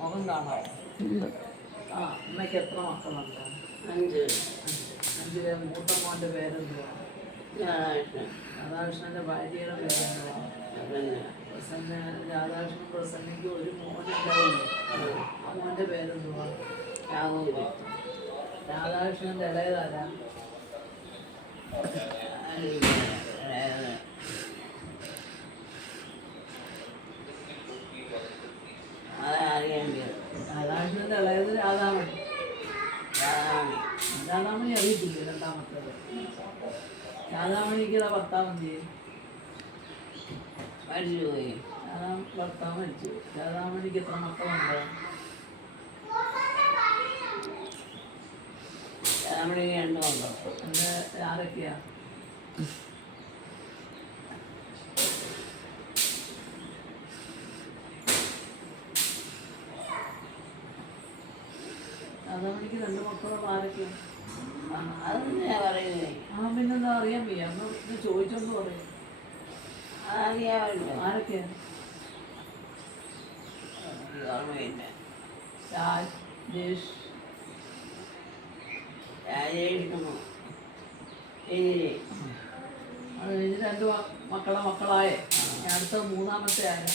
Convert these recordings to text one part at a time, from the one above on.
മുഖം കാണാം. ആ, അമ്മയ്ക്ക് എത്ര മക്കളുണ്ട്? 5. അഞ്ചിലെ മൂത്ത മോൻ്റെ പേരെന്തുവാ? രാധാകൃഷ്ണൻ്റെ ഭാര്യയുടെ പേരെന്തുവാ? പ്രസന്ന. രാധാകൃഷ്ണൻ പ്രസന്നയ്ക്ക് ഒരു മോനുണ്ടാവില്ലേ? ആ മോൻ്റെ പേരെന്തുവാ? രാധാകൃഷ്ണൻ്റെ ഇളയതാരാ? രാധാകൃഷ്ണൻ്റെ ഇളയത് രാധാമണി. രാധാമണി അറിയത്തില്ലേ രണ്ടാമത്തേത്? രാധാമണിക്ക് ഭർത്താവ് എന്ത് ചെയ്യും? ഭർത്താവ് മരിച്ചു. രാധാമണിക്ക് എത്ര മക്കളുണ്ട്? എൻ്റെ ആരൊക്കെയാ? രാധാമണിക്ക് 2 മക്കളും ആരൊക്കെയാണ്? പിന്നെന്താ അറിയാൻ വയ്യ? അന്ന് ചോദിച്ചോണ്ട് പറയും. ആരൊക്കെയാ? രാജേഷ്. അത് കഴിഞ്ഞ് 2 മക്കളായേ. അടുത്ത മൂന്നാമത്തെ ആരാ?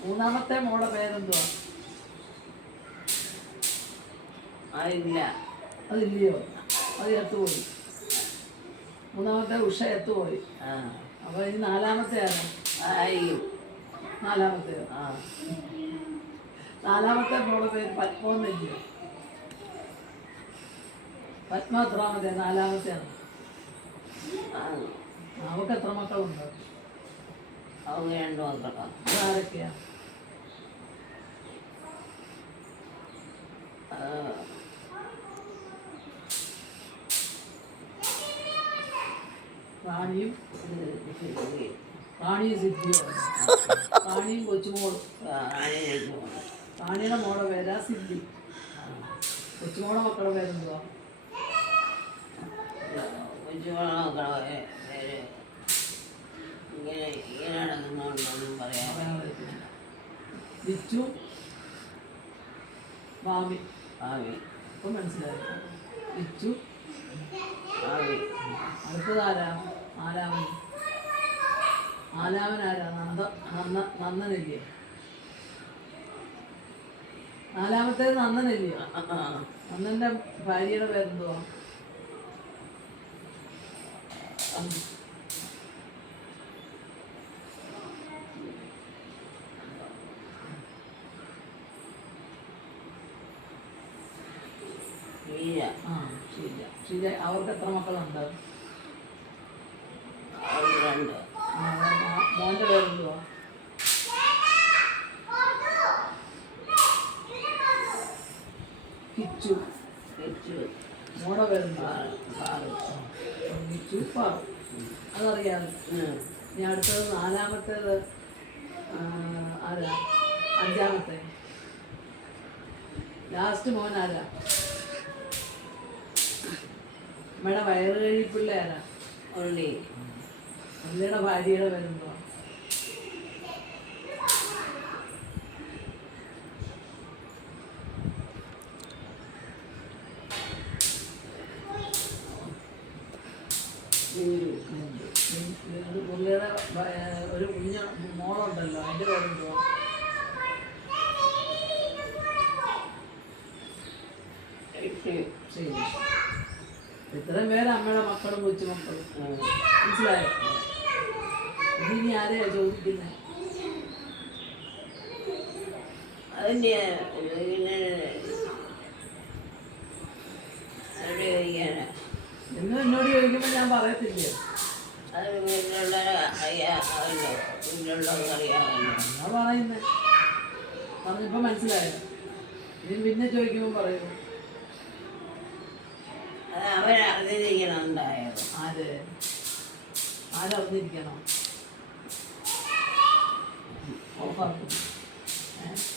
മൂന്നാമത്തെ മോളുടെ പേരെന്തുവാ? അതില്ലയോ? അത് എത്തുപോയി. മൂന്നാമത്തെ ഉഷ എത്തുപോയി. അപ്പൊ ഇനി നാലാമത്തെ ആരാ? നാലാമത്തെ മോളുടെ പേര് പത്മോന്നില്ലയോ? പത്മ എത്രാമത്തെ? നാലാമത്തെയാണ്. അവക്ക് എത്ര മക്കളുണ്ട്? അതാരൊക്കെയാ? റാണിയും സിദ്ധിയോ? റാണിയും കൊച്ചുമോളും. റാണിയുടെ മോളെ പേരാ സിദ്ധി. കൊച്ചുമോളെ മക്കളുടെ പേരെന്തുവാ? ബിച്ചു, ഭാവി. ഇപ്പം മനസ്സിലായി. ബിച്ചു, അടുത്തതാരാ? ആലാമനാരാ? നന്ദനില്ലേ? നാലാമത്തേത് നന്ദനില്ലയോ? നന്ദൻ്റെ ഭാര്യയുടെ പേരെന്തുവാ? ഷീജ. അവർക്ക് എത്ര മക്കളുണ്ട്? മോൻ്റെ പേരെന്തുവാ? കിച്ചു. മോടെ പേരെന്തുവാ? കിച്ചു, പാറു. അതറിയാതെ. ഇനി അടുത്തത് നാലാമത്തേത് ആരാ? അഞ്ചാമത്തെ ലാസ്റ്റ് മോൻ ആരാ? അമ്മയുടെ വയറ് കഴിപ്പിള്ള ആരാ? ഉള്ളിയുടെ ഭാര്യയുടെ പേരെന്തുവാ? പുള്ളിയുടെ ഒരു കുഞ്ഞ മോളുണ്ടല്ലോ, അതിൻ്റെ പേരെന്തുവാ? ഇത്രയും പേര് അമ്മയുടെ മക്കളും കൊച്ചുമക്കളും. മനസ്സിലായോ? ഇതിനി ആരെയാ ചോദിക്കുന്നത്? എന്നും എന്നോട് ചോദിക്കുമ്പോൾ ഞാൻ പറയത്തില്ലേ? എന്നാ പറയുന്നേ? പറഞ്ഞപ്പോൾ മനസ്സിലായോ? ഇനി പിന്നെ ചോദിക്കുമ്പോൾ പറയുമോ? ആരറിഞ്ഞിരിക്കണോ? ഓഫർ